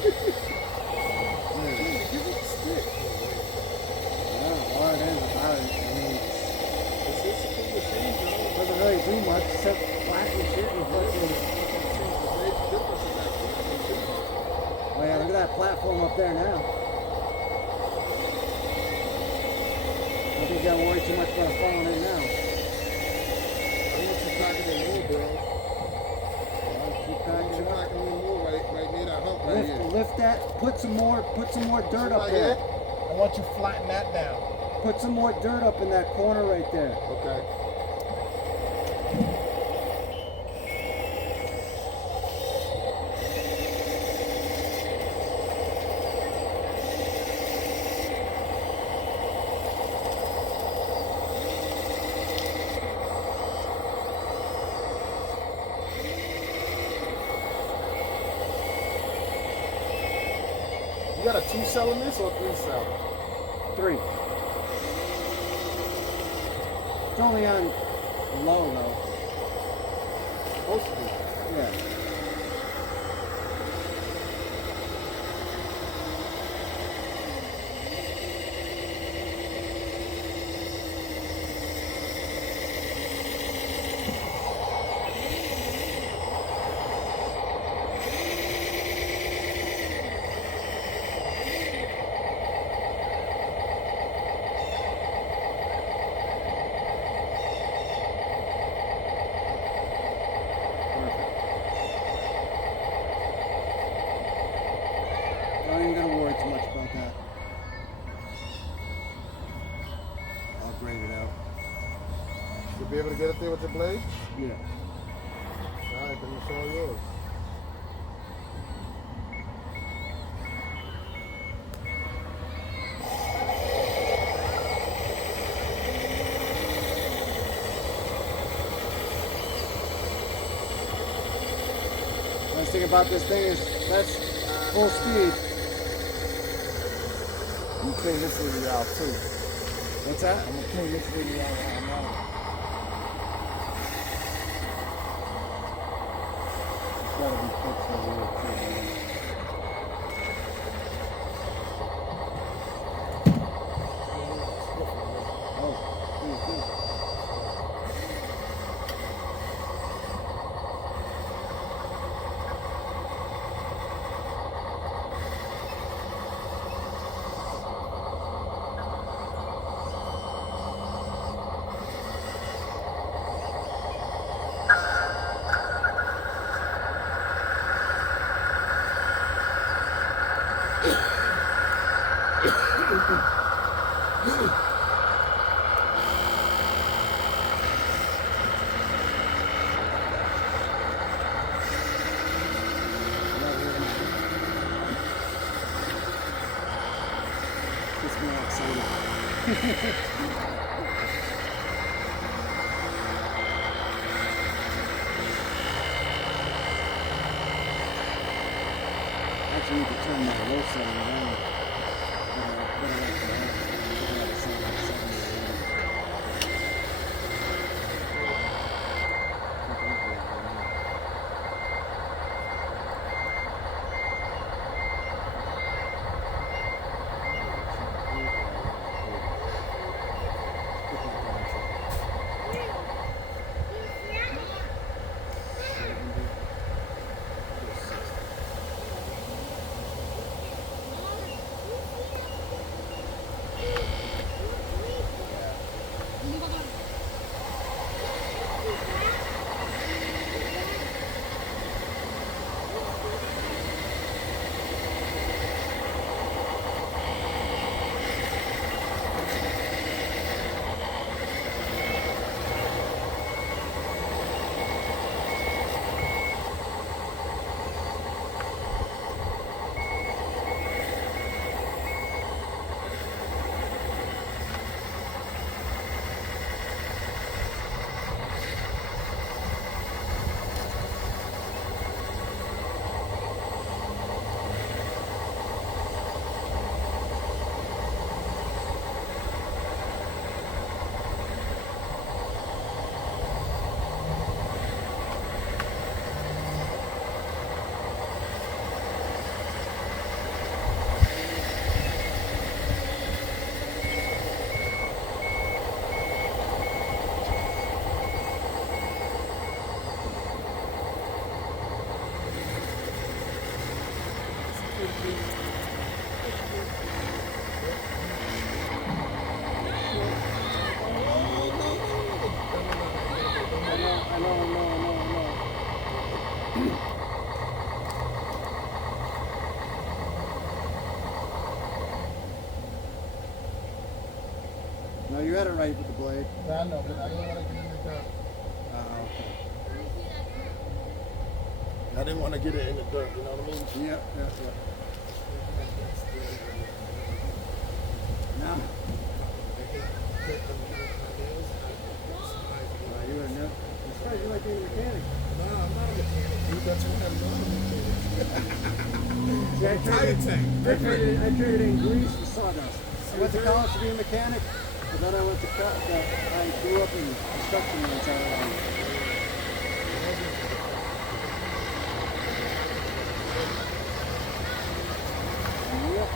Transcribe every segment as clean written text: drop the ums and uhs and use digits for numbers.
Give it a stick. All it is about it. I mean, It's just a cool machine, though. it doesn't really do much except flatten shit and fucking. Oh yeah, look at that platform up there now. I don't think you gotta worry too much about it falling in now. I want you packing in more, bro. Keep I want packing you it up. packing in more right near that hump right here. Lift that. Put some more dirt up Right there. here? I want you to flatten that down. Put some more dirt up in that corner right there. Okay. You got a 2-cell in this or a 3-cell? 3. It's only on low though. Supposed to be. Yeah. Don't even gotta worry too much about that. I'll grade it out. You'll be able to get up there with your blade? Yeah. Alright, then it's all yours. Nice thing about this thing is that's full speed. You clean this video out too. What's that? I'm gonna clean this video out right now. It's gotta be fixed over here too, man. Oh, good. Gets me all excited. Actually need to turn my low setting down. Put it like that. Put it at a 70 or 80. No, you had it right with the blade. I know, but I don't want to get in the dirt. Okay. I didn't want to get it in the dirt, you know what I mean? Yeah. Now, you were no. As far as you like being a mechanic. No, I'm not a mechanic, dude. That's what I'm not a mechanic. See, Tire tank. I traded in grease for sawdust. I went to college to be a mechanic, but then I went to I grew up in construction my entire life. Yep.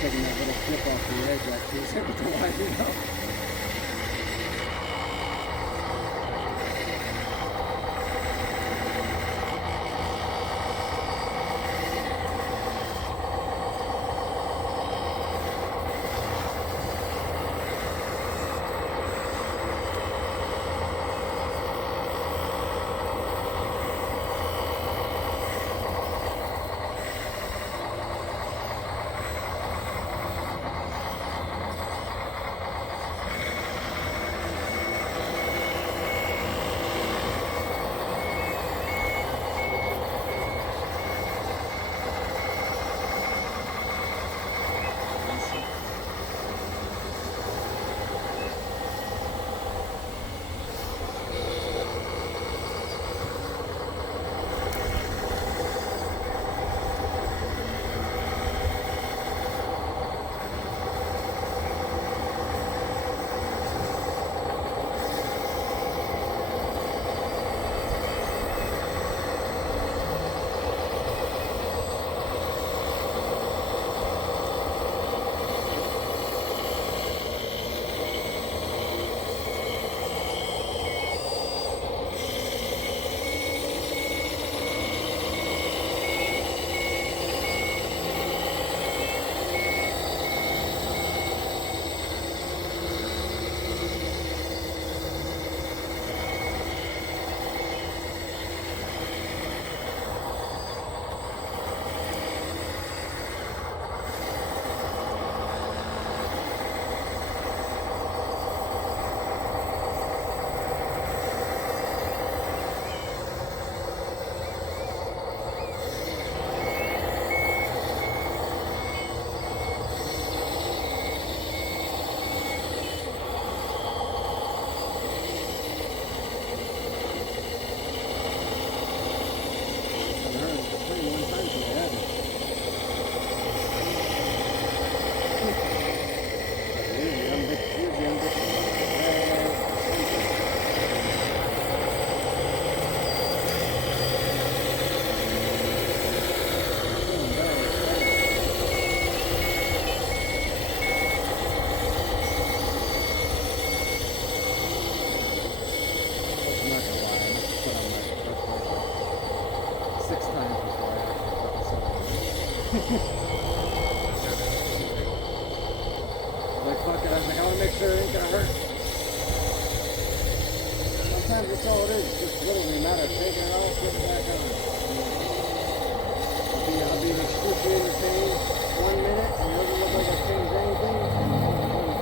Taking that little clip off the edge, that piece with the winding up. Like, fuck it. I was like, I want to make sure it ain't gonna hurt. Sometimes that's all it is. It's just literally a matter of taking it off, putting it back on. I'll be in excruciating pain 1 minute, and it doesn't look like I changed anything. And then I'm done with it.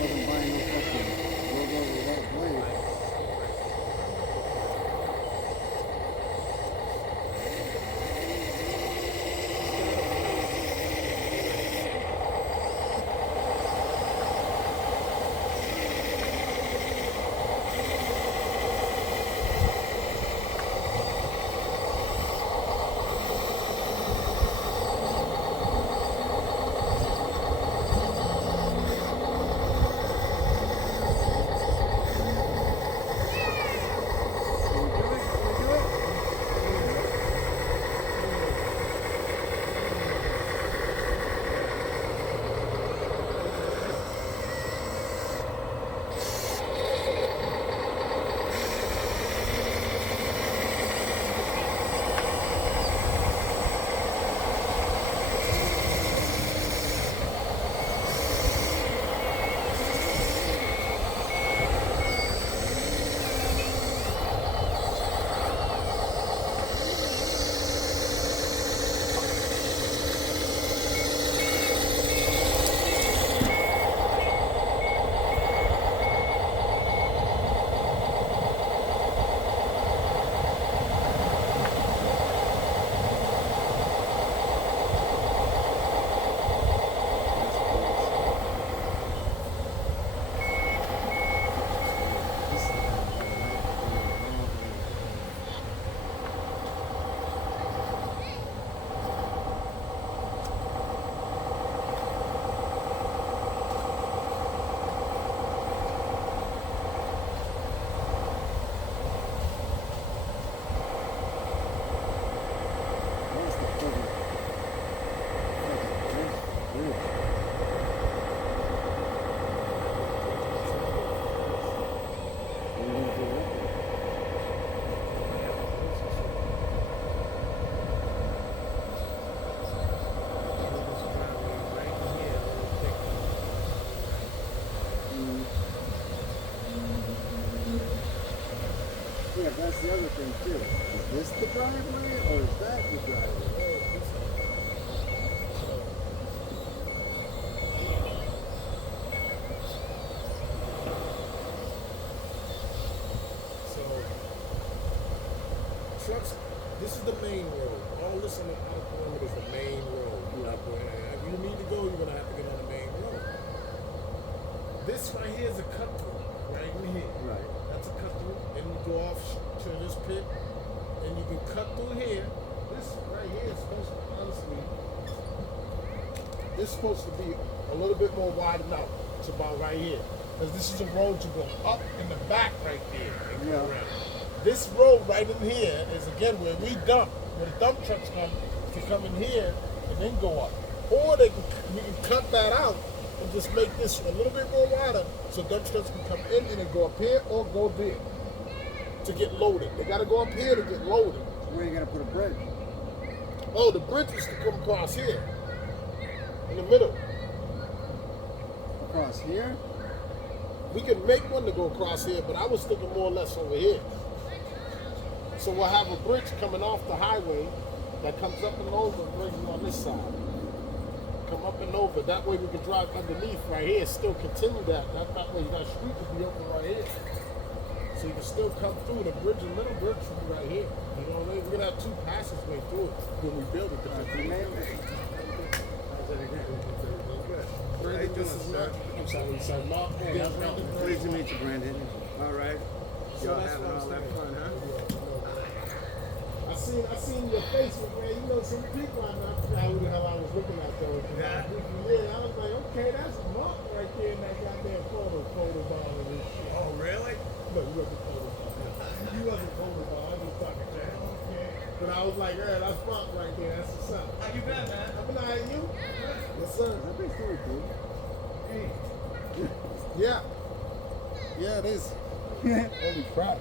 Wasn't buying no fucking logo without a blade. Yeah, that's the other thing too. Is this the driveway or is that the driveway? So, trucks, this is the main road. All this on the corner is the main road. If you need to go, you're going to have to get on the main road. This right here is a cut through, right in here. Right. That's a cut through. Then you go off to this pit, and you can cut through here. This right here is supposed to, honestly, this is supposed to be a little bit more widened out. It's about right here. Because this is a road to go up in the back right there and go Yeah. around. This road right in here is, again, where we dump, where the dump trucks come to come in here and then go up. Or we can cut that out and just make this a little bit more wider so dump trucks can come in and then go up here or go there to get loaded. They got to go up here to get loaded. Where you gotta put a bridge? Oh, the bridge is to come across here in the middle. Across here? We can make one to go across here, but I was thinking more or less over here. So we'll have a bridge coming off the highway that comes up and over and brings you on this side. Come up and over. That way we can drive underneath right here. Still continue that. That way that street will be open right here. So you can still come through. The bridge, the middle bridge should be right here. You know, we're gonna have two passageway through it when we build it. Brandon, this is Mark. I'm sorry, sorry, Mark. Hey, Yeah, Brandon. Brandon. Pleased to meet you, Brandon. All right. So Y'all that's having what I'm all that saying. fun, huh? I seen your face, man. You know, some people I know how the hell I was looking at those. Yeah. Yeah, I was like, okay, that's Mark right there in that goddamn photo bar and this shit. Oh, really? No, you wasn't photo bar. You wasn't photo bar. I was talking to him. Okay. But I was like, yeah, that's Mark right there. That's what's up. How you been, man? I'm not at you. Yes, sir. That'd be cool, dude. Yeah. Yeah, it is. Holy crap.